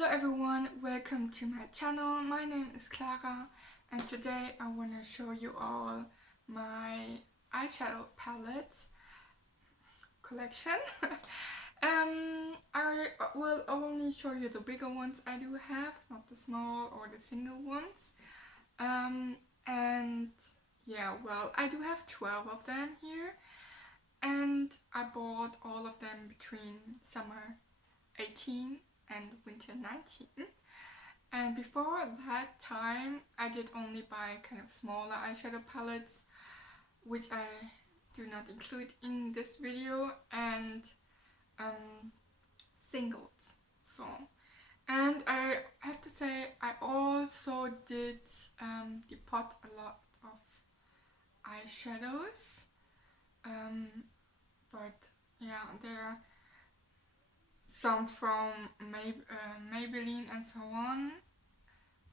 Hello everyone, welcome to my channel. My name is Clara and today I want to show you all my eyeshadow palette collection. I will only show you the bigger ones I do have, not the small or the single ones. And yeah, well, I do have 12 of them here and I bought all of them between summer 18 and winter 19. And before that time, I did only buy kind of smaller eyeshadow palettes, which I do not include in this video, and singles. And I have to say, I also did depot a lot of eyeshadows, but yeah, there are some from Maybelline and so on,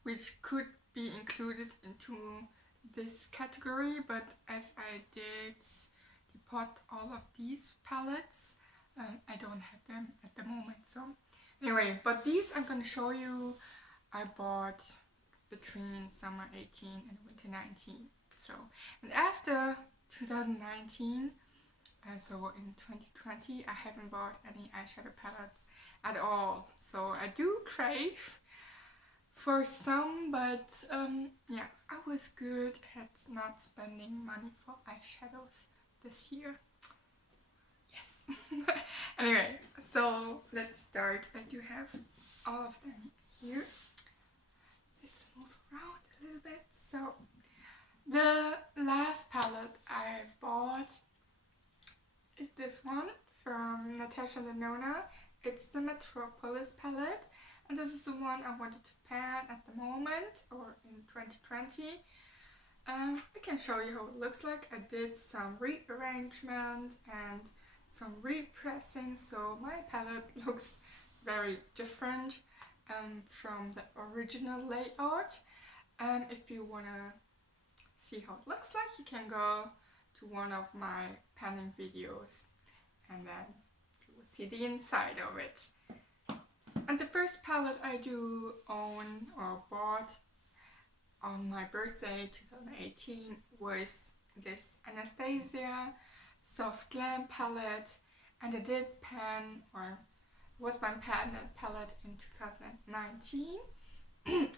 which could be included into this category, but as I did depot all of these palettes, I don't have them at the moment. So anyway, but these I'm gonna show you I bought between summer 18 and winter 19. So, and after 2019, so in 2020 I haven't bought any eyeshadow palettes at all. So I do crave for some, but yeah, I was good at not spending money for eyeshadows this year. Yes. Anyway, so let's start. I do have all of them here. Let's move around a little bit. So the last palette I bought is this one from Natasha Denona. It's the Metropolis palette, and this is the one I wanted to pan at the moment, or in 2020. I can show you how it looks like. I did some rearrangement and some repressing, so my palette looks very different from the original layout. And if you wanna see how it looks like, you can go to one of my panning videos and then you will see the inside of it. And the first palette I do own or bought on my birthday 2018 was this Anastasia Soft Glam palette, and I did pan, or was my pan palette in 2019.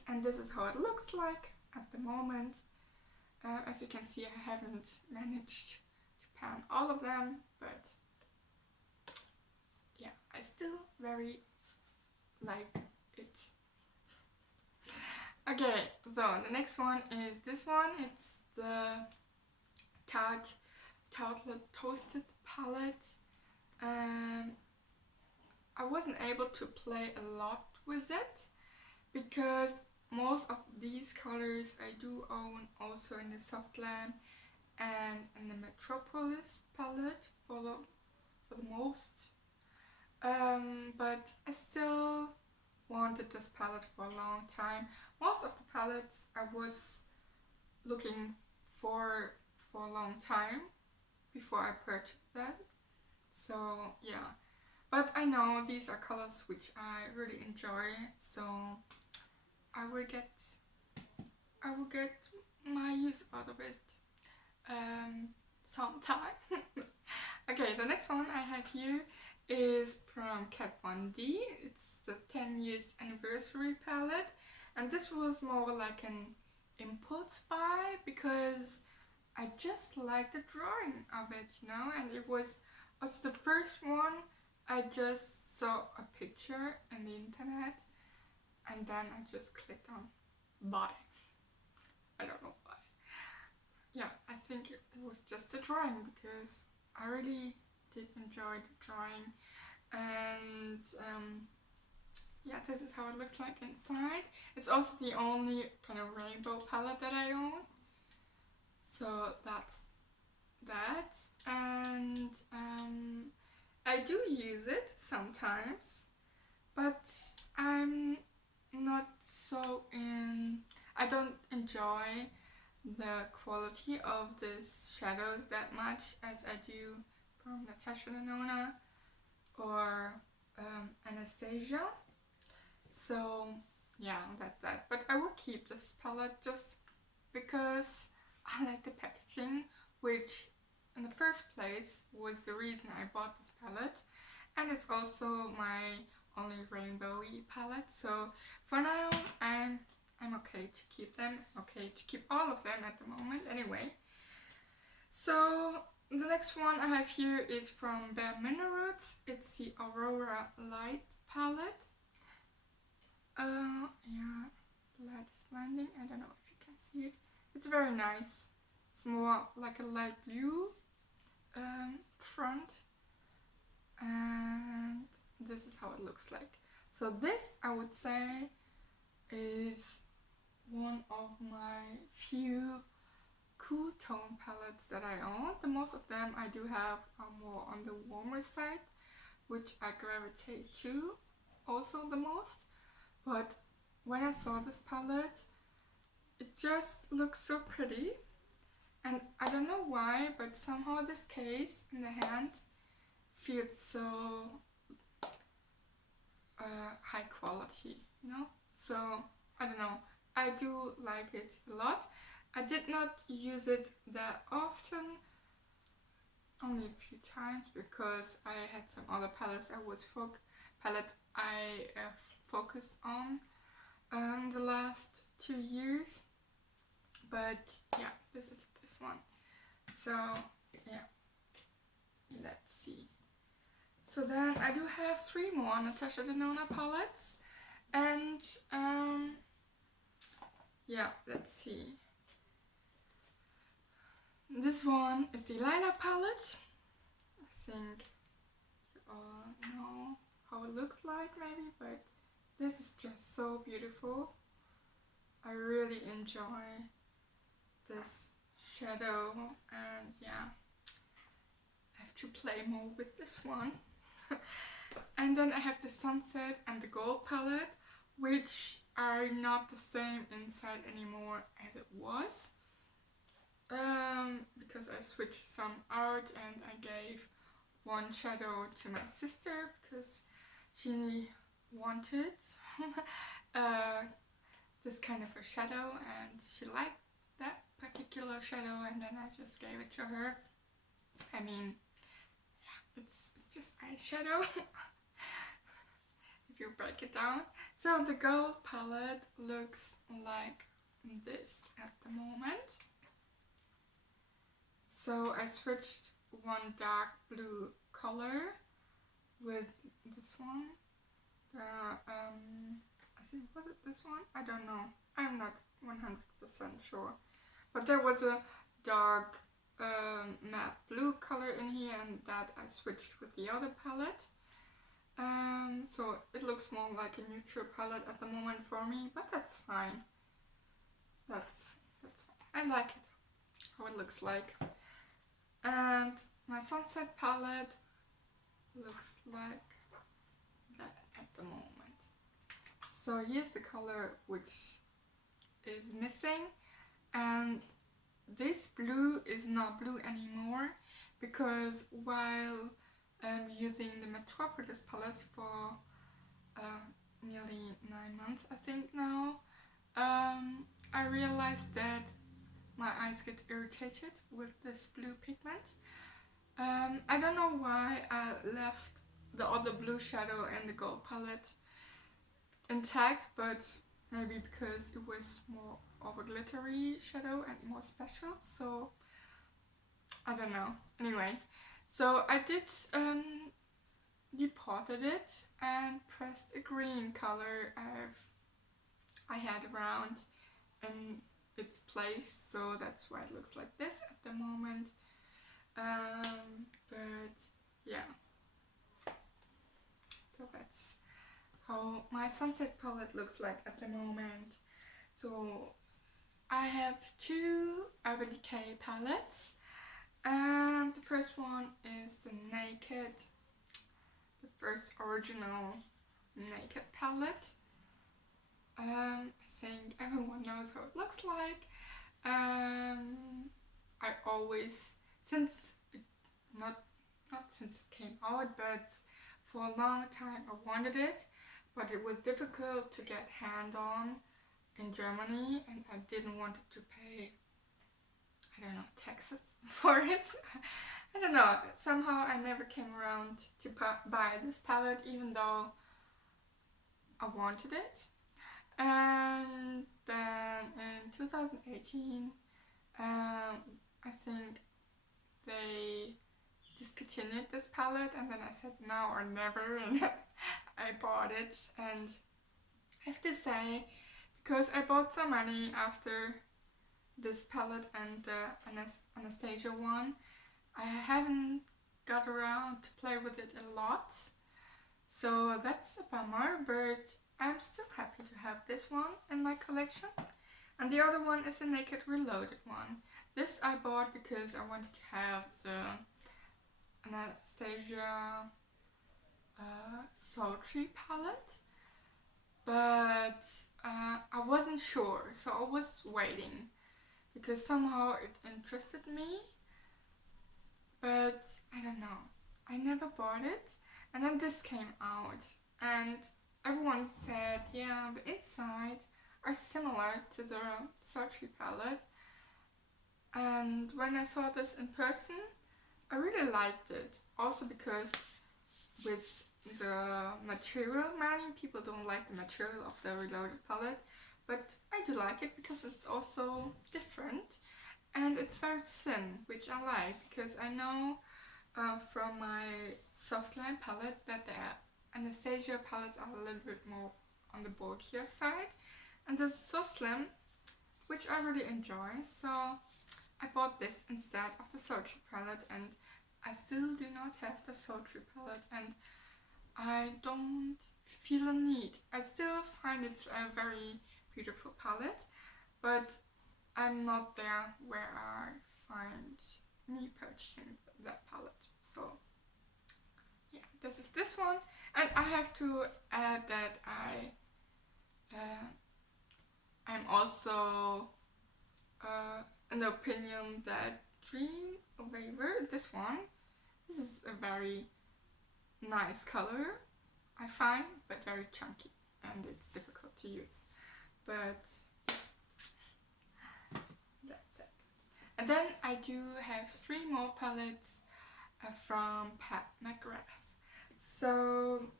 And this is how it looks like at the moment. As you can see, I haven't managed to pan all of them, but yeah, I still very like it. Okay, so the next one is this one. It's the Tartelette Toasted palette. I wasn't able to play a lot with it because most of these colors I do own also in the Soft Glam and in the Metropolis palette for the most. But I still wanted this palette for a long time. Most of the palettes I was looking for a long time before I purchased them. So yeah, but I know these are colors which I really enjoy, so I will get my use out of it sometime. Okay, the next one I have here is from Kat Von D. It's the 10 years anniversary palette, and this was more like an impulse buy because I just liked the drawing of it, you know, and it was also the first one. I just saw a picture on the internet and then I just clicked on buy. I don't know why. Yeah, I think it was just the drawing because I really did enjoy the drawing. And yeah, this is how it looks like inside. It's also the only kind of rainbow palette that I own. So that's that. And I do use it sometimes, but I'm not so I don't enjoy the quality of these shadows that much as I do from Natasha Denona or Anastasia. So yeah, that's that. But I will keep this palette just because I like the packaging, which in the first place was the reason I bought this palette, and it's also my only rainbowy palette. So for now I'm okay to keep them, okay to keep all of them at the moment anyway. So the next one I have here is from Bare Minerals. It's the Aurora Light palette. Yeah, the light is blinding. I don't know if you can see it. It's very nice. It's more like a light blue front, and this is how it looks like. So this, I would say, is one of my few cool tone palettes that I own. The most of them I do have are more on the warmer side, which I gravitate to also the most. But when I saw this palette, it just looks so pretty, and I don't know why, but somehow this case in the hand feels so high quality, you know? So I don't know, I do like it a lot. I did not use it that often, only a few times, because I had some other palettes I focused on the last 2 years. But yeah, this is this one. So yeah, let's see. So then I do have 3 more Natasha Denona palettes, and yeah, let's see. This one is the Lilac palette. I think you all know how it looks like maybe, but this is just so beautiful. I really enjoy this shadow, and yeah, I have to play more with this one. And then I have the Sunset and the Gold palette, which are not the same inside anymore as it was, because I switched some out and I gave one shadow to my sister because she wanted this kind of a shadow, and she liked that particular shadow, and then I just gave it to her. I mean, yeah, it's just eyeshadow if you break it down. So the Gold palette looks like this at the moment. So I switched one dark blue color with this one. I think, was it this one? I don't know. I'm not 100% sure. But there was a dark matte blue color in here, and that I switched with the other palette. So it looks more like a neutral palette at the moment for me, but that's fine. That's fine. I like it, how it looks like. And my Sunset palette looks like that at the moment. So here's the color which is missing, and this blue is not blue anymore, because while using the Metropolis palette for nearly 9 months, I think now, I realized that my eyes get irritated with this blue pigment. I don't know why I left the other blue shadow and the Gold palette intact, but maybe because it was more of a glittery shadow and more special, so I don't know. Anyway, so I did deported it and pressed a green color I had around in its place, so that's why it looks like this at the moment. But yeah, so that's how my Sunset palette looks like at the moment. So I have 2 Urban Decay palettes, and the first one is the Naked, the first original Naked palette. I think everyone knows how it looks like. I always, not since it came out, but for a long time I wanted it, but it was difficult to get hand on in Germany, and I didn't want to pay, I don't know, taxes for it. I don't know, somehow I never came around to buy this palette, even though I wanted it. And then in 2018, I think they discontinued this palette, and then I said now or never, and I bought it. And I have to say, because I bought some money after this palette and the Anastasia one, I haven't got around to play with it a lot, so that's a bummer, but I'm still happy to have this one in my collection. And the other one is the Naked Reloaded one. This I bought because I wanted to have the Anastasia Sultry palette, but I wasn't sure, so I was waiting because somehow it interested me, but I don't know, I never bought it. And then this came out, and everyone said, yeah, the inside are similar to the Sultry palette. And when I saw this in person, I really liked it. Also because with the material, many people don't like the material of the Reloaded palette, but I do like it because it's also different and it's very thin, which I like, because I know from my Softline palette that the Anastasia palettes are a little bit more on the bulkier side, and this is so slim, which I really enjoy, so I bought this instead of the Sultry palette. And I still do not have the Sultry palette, and I don't feel a need. I still find it's a very beautiful palette, but I'm not there where I find me purchasing that palette. So yeah, this is this one. And I have to add that I'm also in the opinion that Dreamweaver, this is a very nice color, I find, but very chunky, and it's difficult to use. But that's it. And then I do have 3 more palettes from Pat McGrath. So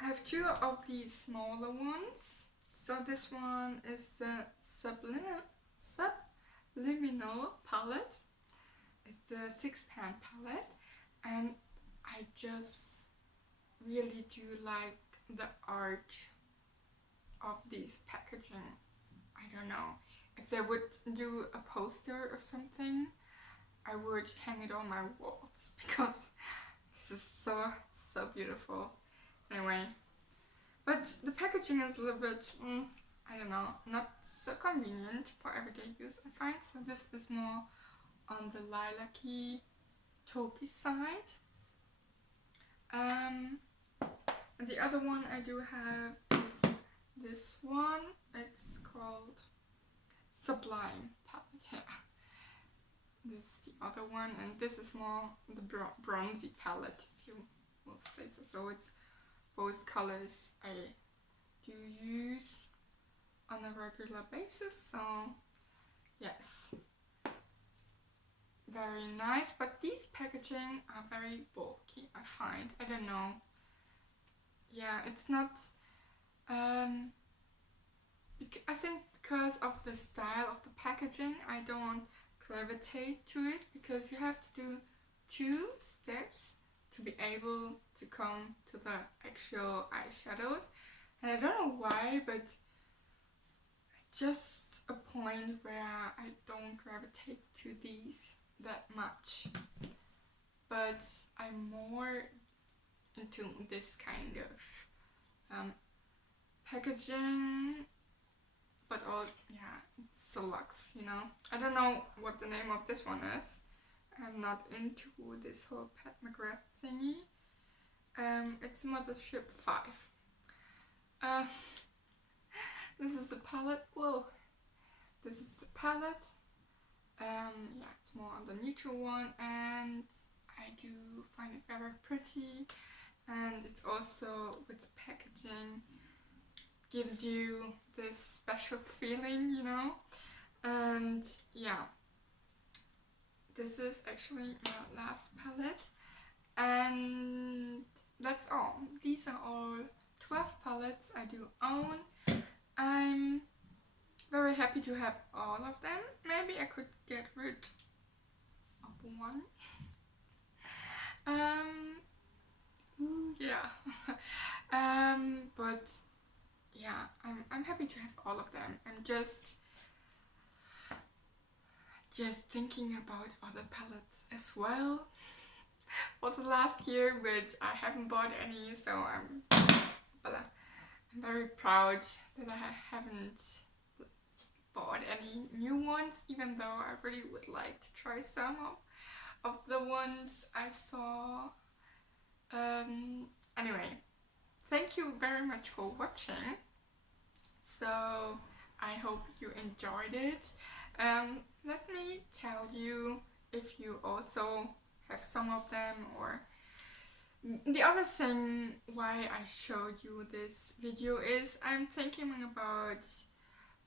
I have 2 of these smaller ones. So this one is the Subliminal palette. It's a 6-pan palette, and I just really do like the art of these packaging. I don't know, if they would do a poster or something, I would hang it on my walls because this is so beautiful. Anyway, but the packaging is a little bit, I don't know, not so convenient for everyday use, I find. So this is more on the lilac-y, taupey side. And the other one I do have is this one. It's called Sublime palette. Yeah. This is the other one, and this is more the bronzy palette, if you will say so. So it's both colors I do use on a regular basis. So yes, very nice. But these packaging are very bulky, I find. I don't know. Yeah, it's not. I think because of the style of the packaging, I don't gravitate to it, because you have to do 2 steps to be able to come to the actual eyeshadows. And I don't know why, but it's just a point where I don't gravitate to these that much. But I'm more into this kind of packaging, but all, yeah, it's so luxe, you know. I don't know what the name of this one is. I'm not into this whole Pat McGrath thingy. It's Mothership 5. This is the palette. Whoa. This is the palette. Yeah, it's more on the neutral one, and I do find it very pretty. and it's also with packaging, gives you this special feeling, you know. And yeah, this is actually my last palette, and that's all. These are all 12 palettes I do own. I'm very happy to have all of them. Maybe I could get rid of one. Yeah. But yeah, I'm happy to have all of them. I'm just thinking about other palettes as well for the last year, but I haven't bought any, so I'm very proud that I haven't bought any new ones, even though I really would like to try some of the ones I saw. Anyway, thank you very much for watching. So I hope you enjoyed it. Let me tell you if you also have some of them, or the other thing why I showed you this video is I'm thinking about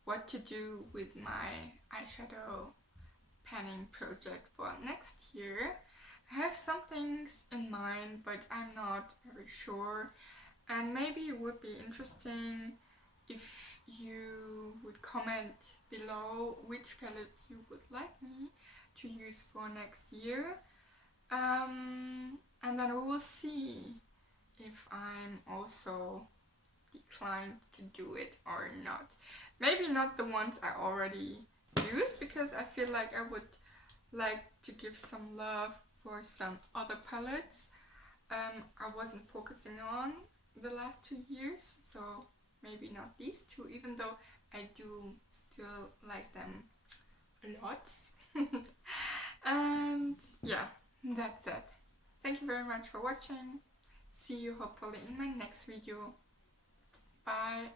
what to do with my eyeshadow panning project for next year. I have some things in mind, but I'm not very sure, and maybe it would be interesting if you would comment below which palette you would like me to use for next year. And then we will see if I'm also declined to do it or not. Maybe not the ones I already used, because I feel like I would like to give some love for some other palettes I wasn't focusing on the last 2 years, so maybe not these two, even though I do still like them a lot. And yeah, that's it. Thank you very much for watching. See you hopefully in my next video. Bye.